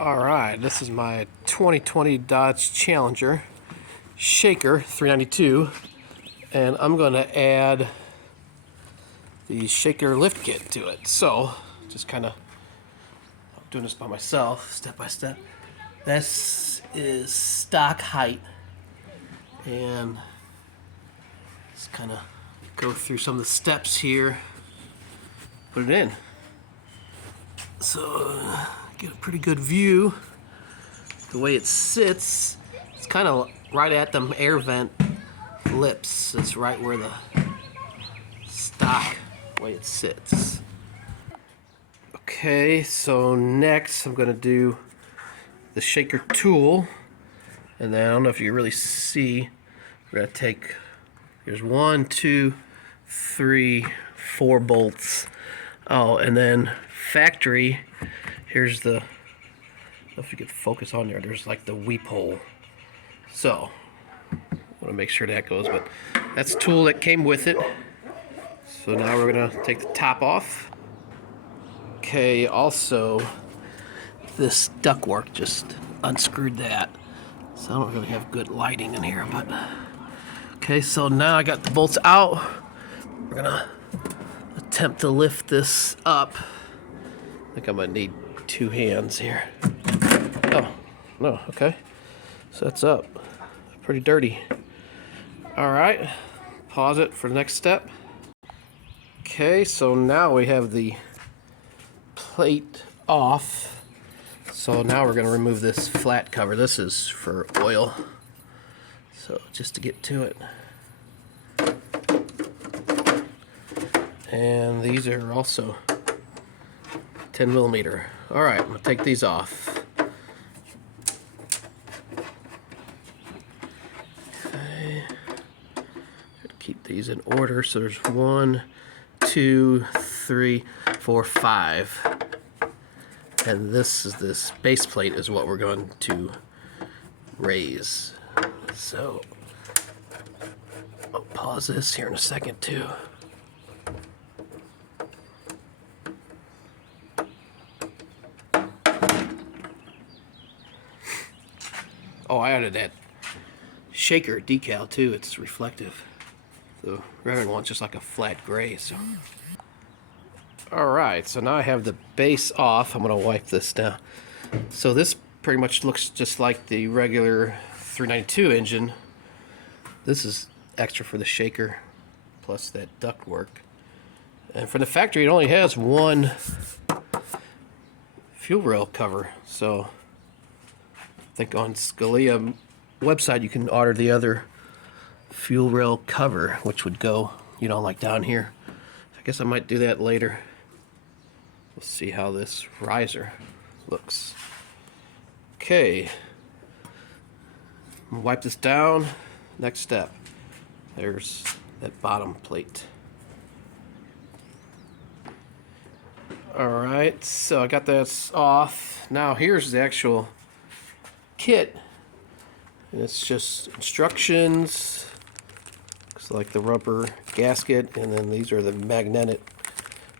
Alright, this is my 2020 Dodge Challenger shaker 392, and I'm going to add the shaker lift kit to it. So, just kind of doing this by myself, step by step. This is stock height, and just kind of go through some of the steps here, put it in. So, get a pretty good view. The way it sits, it's kind of right at the air vent lips. It's right where the stock way it sits. Okay, so next I'm going to do the shaker tool, and then I don't know if you can really see. We're going to take, here's 1, 2, 3, 4 bolts. Oh, and then factory, here's the, I don't know if you could focus on there, there's like the weep hole. So, I want to make sure that goes, but that's the tool that came with it. So now we're going to take the top off. Okay, also, this ductwork, just unscrewed that. So I don't really have good lighting in here, but... Okay, so now I got the bolts out. We're going to attempt to lift this up. I think I'm going to need 2 hands here. Oh, no, okay. So that's up. Pretty dirty. Alright, pause it for the next step. Okay, so now we have the plate off. So now we're going to remove this flat cover. This is for oil. So just to get to it. And these are also 10 millimeter. Alright, I'm going to take these off. Okay. Keep these in order. So there's 1, 2, 3, 4, 5. And this base plate is what we're going to raise. So I'll pause this here in a second too. Oh, I added that shaker decal too. It's reflective. So rather than want just like a flat gray. So alright, so now I have the base off. I'm going to wipe this down. So this pretty much looks just like the regular 392 engine. This is extra for the shaker, plus that ductwork. And for the factory, it only has 1 fuel rail cover. So I think on Scalia website you can order the other fuel rail cover, which would go, you know, like down here. I guess I might do that later. We'll see how this riser looks. Okay. Wipe this down. Next step. There's that bottom plate. Alright, so I got that off. Now here's the actual kit. And it's just instructions. Looks like the rubber gasket, and then these are the magnetic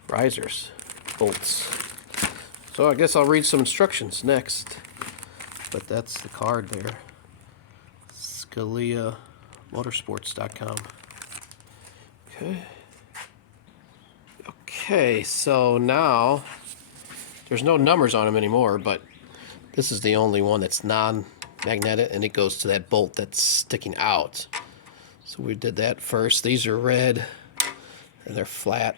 risers, bolts. So I guess I'll read some instructions next. But that's the card there. Scalia motorsports.com. Okay, so now there's no numbers on them anymore, but this is the only one that's non-magnetic, and it goes to that bolt that's sticking out. So we did that first. These are red and they're flat.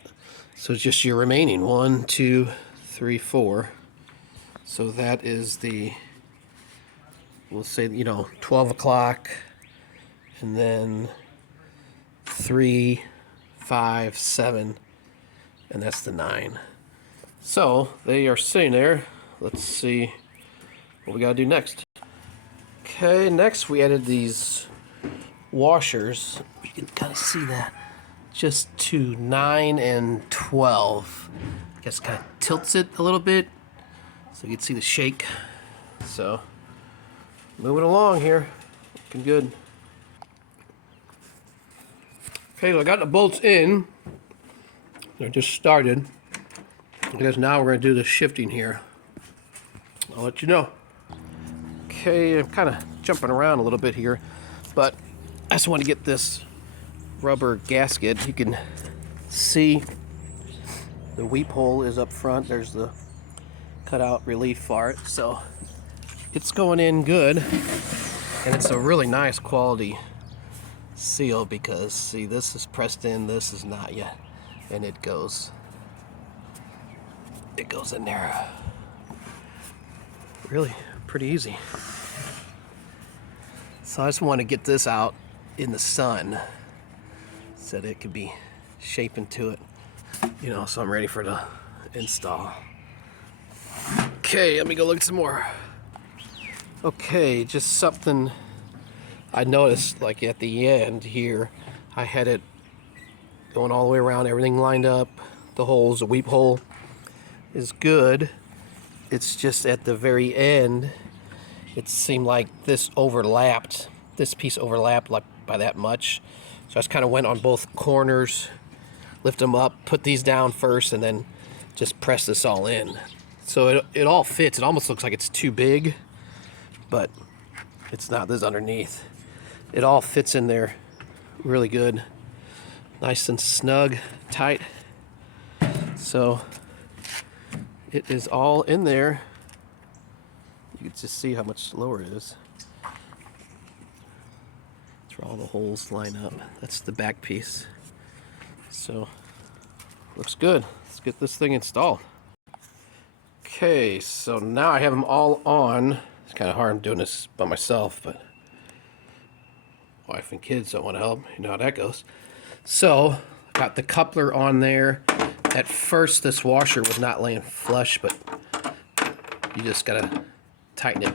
So it's just your remaining 1, 2, 3, 4. So that is the, we'll say, 12 o'clock, and then 3, 5, 7, and that's the 9. So they are sitting there. Let's see what we gotta do next. Okay, next we added these washers. You can kind of see that just to 9 and 12. I guess kind of tilts it a little bit so you can see the shake. So moving along here, looking good. Okay, so I got the bolts in. I just started because now we're going to do the shifting here. I'll let you know. Okay, I'm kind of jumping around a little bit here, but I just want to get this rubber gasket. You can see the weep hole is up front. There's the cutout relief for it, so it's going in good, and it's a really nice quality seal because see, this is pressed in, this is not yet, and it goes in there really pretty easy. So I just want to get this out in the sun so that it could be shaping to it, you know, so I'm ready for the install. Okay, let me go look at some more. Okay, just something I noticed, like at the end here, I had it going all the way around, everything lined up, the holes, the weep hole is good. It's just at the very end, it seemed like this piece overlapped like by that much. So I just kind of went on both corners, lift them up, put these down first, and then just press this all in. So it all fits. It almost looks like it's too big, but it's not. This underneath. It all fits in there really good. Nice and snug, tight. So it is all in there. You can just see how much lower it is. That's where all the holes line up. That's the back piece. So looks good. Let's get this thing installed. Okay, so now I have them all on. It's kind of hard, I'm doing this by myself, but wife and kids don't want to help. You know how that goes. So, got the coupler on there. At first, this washer was not laying flush, but you just gotta tighten it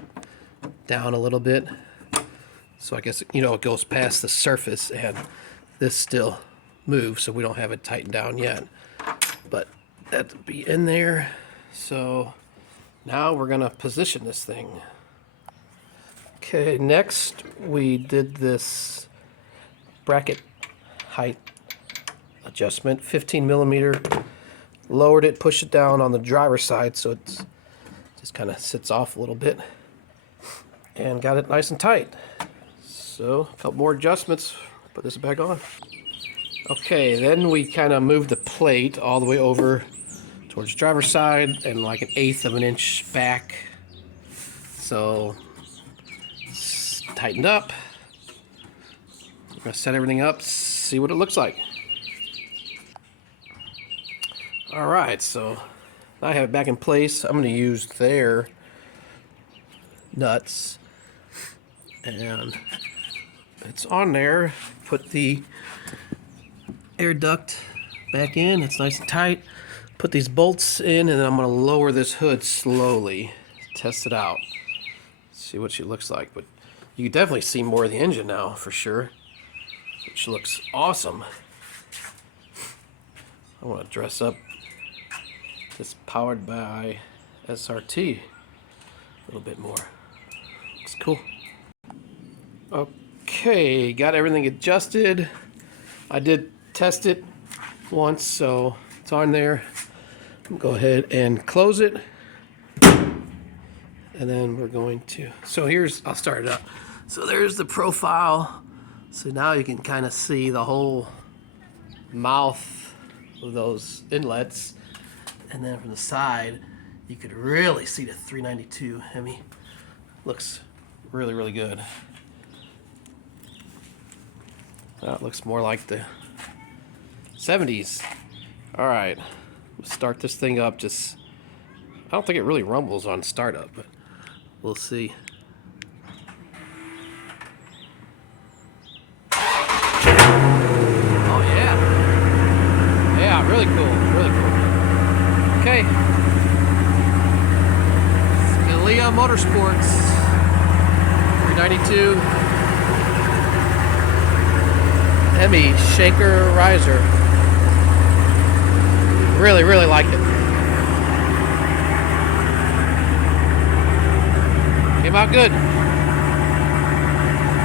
down a little bit. So I guess, you know, it goes past the surface, and this still moves, so we don't have it tightened down yet. But that'll be in there. So now we're gonna position this thing. Okay, next we did this bracket height adjustment, 15 millimeter. Lowered it, pushed it down on the driver's side so it just kind of sits off a little bit, and got it nice and tight. So a couple more adjustments, put this back on. Okay, then we kind of moved the plate all the way over towards the driver's side and like 1/8 of an inch back. So it's tightened up. We're gonna set everything up, see what it looks like. All right, so now I have it back in place. I'm gonna use their nuts, and it's on there. Put the air duct back in. It's nice and tight. Put these bolts in, and then I'm gonna lower this hood slowly, test it out, see what she looks like. But you can definitely see more of the engine now for sure, which looks awesome. I want to dress up this powered by SRT a little bit more. Looks cool. Okay, got everything adjusted. I did test it once, so it's on there. Go ahead and close it, and then we're going to, so I'll start it up. So there's the profile. So now you can kind of see the whole mouth of those inlets, and then from the side you could really see the 392 Hemi. Looks really, really good. That looks more like the 70s. All right, let's start this thing up. I don't think it really rumbles on startup, but we'll see. Oh yeah. Yeah, really cool, really cool. Okay. Scalia Motorsports 392 Hemi shaker riser. Really, really like it. Came out good.